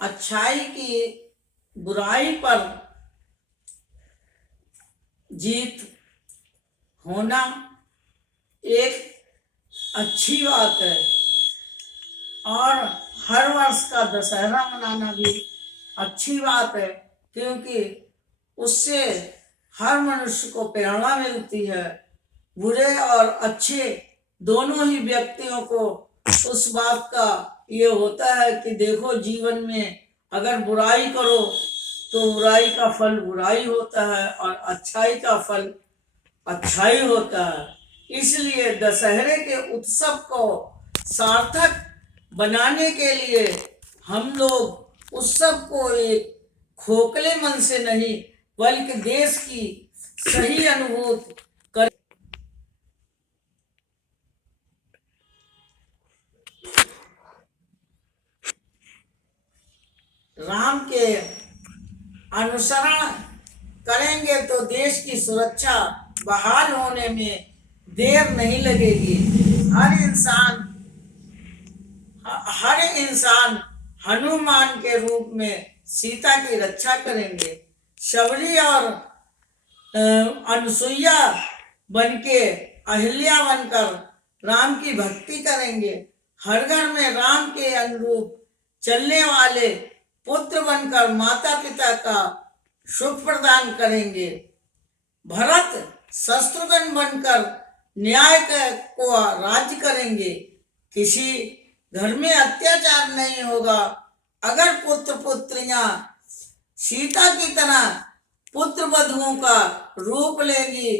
अच्छाई की बुराई पर जीत होना एक अच्छी बात है। और हर वर्ष का दशहरा मनाना भी अच्छी बात है, क्योंकि उससे हर मनुष्य को प्रेरणा मिलती है। बुरे और अच्छे दोनों ही व्यक्तियों को उस बात का ये होता है कि देखो, जीवन में अगर बुराई करो तो बुराई का फल बुराई होता है और अच्छाई का फल अच्छाई होता है। इसलिए दशहरे के उत्सव को सार्थक बनाने के लिए हम लोग उत्सव को एक खोखले मन से नहीं, बल्कि देश की सही अनुभूति कर। राम के अनुसरण करेंगे तो देश की सुरक्षा बहाल होने में देर नहीं लगेगी। हर इंसान हनुमान के रूप में सीता की रक्षा करेंगे। शबरी और अनुसुईया बनके, अहिल्या बनकर राम की भक्ति करेंगे। हर घर में राम के अनुरूप चलने वाले पुत्र बनकर माता पिता का सुख प्रदान करेंगे। भरत शत्रुघ्न बनकर न्याय को राज्य करेंगे। किसी घर में अत्याचार नहीं होगा। अगर पुत्र पुत्रियां सीता की तरह पुत्र वधुओं का रूप लेंगी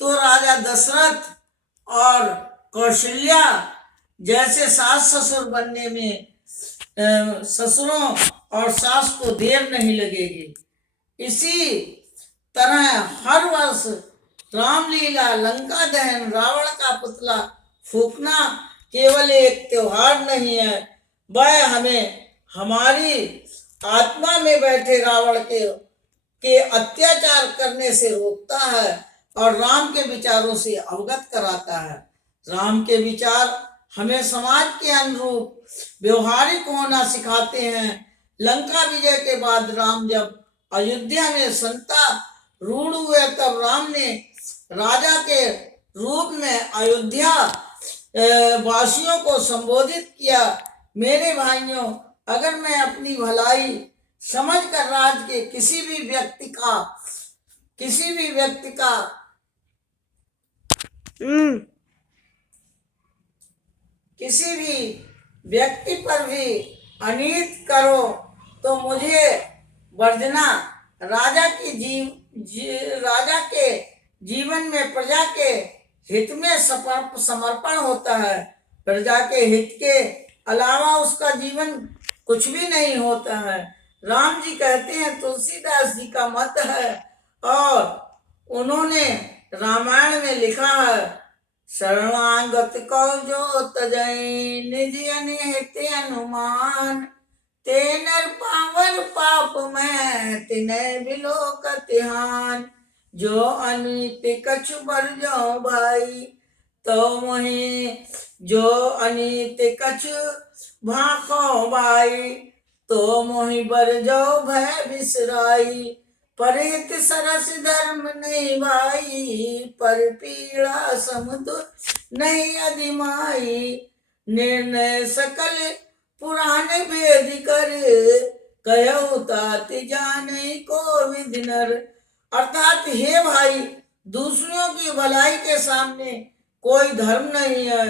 तो राजा दशरथ और कौशल्या जैसे सास ससुर बनने में ससुरों और सास को देर नहीं लगेगी। इसी तरह हर वर्ष रामलीला, लंका दहन, रावण का पुतला फूकना केवल एक त्योहार नहीं है, वह हमें हमारी आत्मा में बैठे रावण के अत्याचार करने से रोकता है और राम के विचारों से अवगत कराता है। राम के विचार हमें समाज के अनुरूप व्यवहारिक होना सिखाते हैं। लंका विजय के बाद राम जब अयोध्या में संता रूढ़ हुए, तब राम ने राजा के रूप में अयोध्या वासियों को संबोधित किया। मेरे भाइयों, अगर मैं अपनी भलाई समझकर राज्य के किसी भी व्यक्ति पर भी अनित करो तो मुझे वर्जना राजा के जीवन में प्रजा के हित में समर्पण होता है। प्रजा के हित के अलावा उसका जीवन कुछ भी नहीं होता है। राम जी कहते हैं, तुलसीदास जी का मत है और उन्होंने रामायण में लिखा है, शरणागत को जो तजै निज अनिहित अनुमान, ते नर पावर पाप में तिन्ह बिलोकतिहान, जो अनित कछु बर जाओ भाई तो मोहि, जो अनित कछु भाखो भाई तो मोहि बर जाओ भय बिसराई, परहित सरस धर्म नहीं भाई, पर पीड़ा समुद्र नहीं अधिमाई, निर्णय सकल पुराण भेद कर, कहो तात जाने को विधि नर। अर्थात हे भाई, दूसरों की भलाई के सामने कोई धर्म नहीं है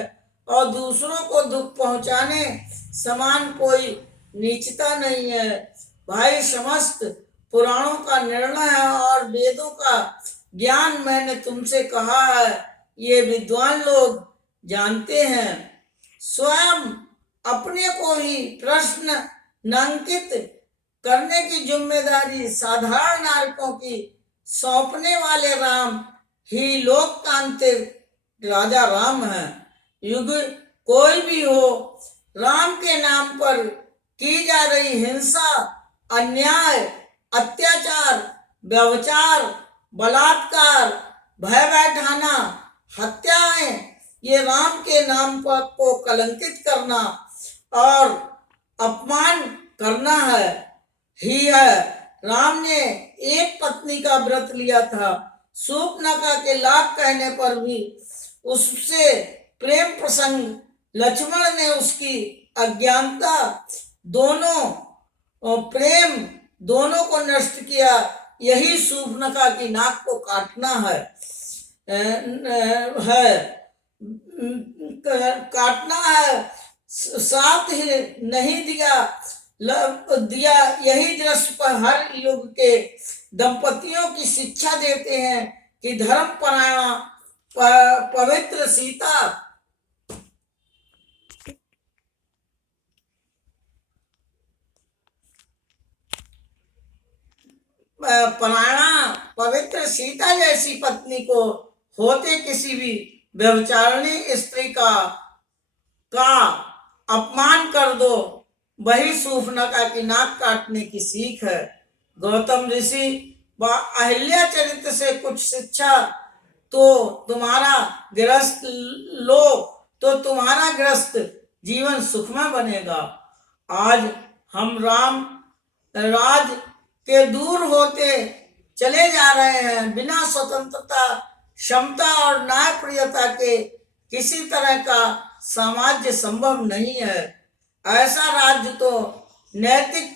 और दूसरों को दुख पहुंचाने समान कोई नीचता नहीं है। भाई, समस्त पुराणों का निर्णय है और वेदों का ज्ञान मैंने तुमसे कहा है, ये विद्वान लोग जानते हैं। स्वयं अपने को ही प्रश्न नांकित करने की जिम्मेदारी साधारण नागरिकों की सौंपने वाले राम ही लोकतांत्रिक राजा राम है। युग कोई भी हो, राम के नाम पर की जा रही हिंसा, अन्याय, अत्याचार, व्यभिचार, बलात्कार, भय बैठाना, हत्याएं, ये राम के नाम पर को कलंकित करना और अपमान करना ही है। राम ने एक पत्नी का व्रत लिया था। शूर्पणखा के लाख कहने पर भी उससे प्रेम प्रसंग, लक्ष्मण ने उसकी अज्ञानता, प्रेम दोनों को नष्ट किया। यही शूर्पणखा की नाक को काटना है काटना है। साथ ही नहीं दिया यही दृश्य पर हर युग के दंपतियों की शिक्षा देते हैं कि धर्म परायण पवित्र सीता पवित्र सीता जैसी पत्नी को होते किसी भी व्यभिचारिणी स्त्री का अपमान कर दो, वही शूर्पणखा की नाक काटने की सीख है। गौतम ऋषि व अहिल्या चरित्र से कुछ शिक्षा तो तुम्हारा गृहस्थ जीवन सुखमय बनेगा। आज हम राम राज के दूर होते चले जा रहे हैं। बिना स्वतंत्रता, क्षमता और न्यायप्रियता के किसी तरह का साम्राज्य संभव नहीं है। ऐसा राज्य तो नैतिक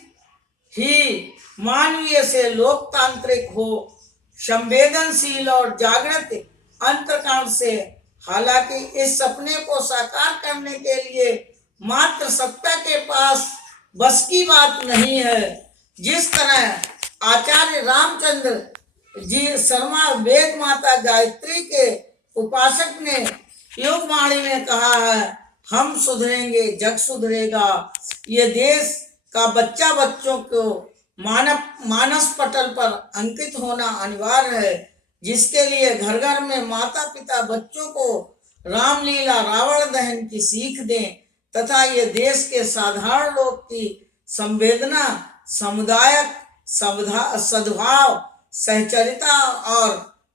ही मानवीय से लोकतांत्रिक हो, संवेदनशील और जागृत अंतकरण से। हालांकि इस सपने को साकार करने के लिए मात्र सत्ता के पास बस की बात नहीं है। जिस तरह आचार्य रामचंद्र जी शर्मा वेद माता गायत्री के उपासक ने योगवाणी में कहा है, हम सुधरेंगे जग सुधरेगा। ये देश का बच्चों को मानस पटल पर अंकित होना अनिवार्य है, जिसके लिए घर घर में माता पिता बच्चों को रामलीला रावण दहन की सीख दें तथा ये देश के साधारण लोग की संवेदना, सामुदायिक सद्भाव, सहचरिता और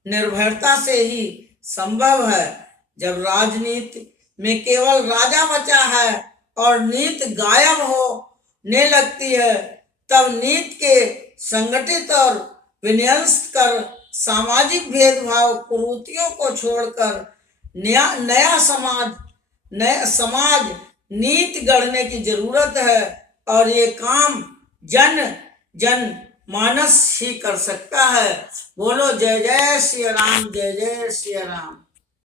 निर्भयता से ही संभव है। जब राजनीति में केवल राजा बचा है और नीति गायब होने लगती है, तब नीति के संगठित और विन्यस्त कर सामाजिक भेदभाव कुरीतियों को छोड़कर नया समाज नीति गढ़ने की जरूरत है। और ये काम जन मानस ही कर सकता है। बोलो जय जय श्री राम, जय जय श्री राम।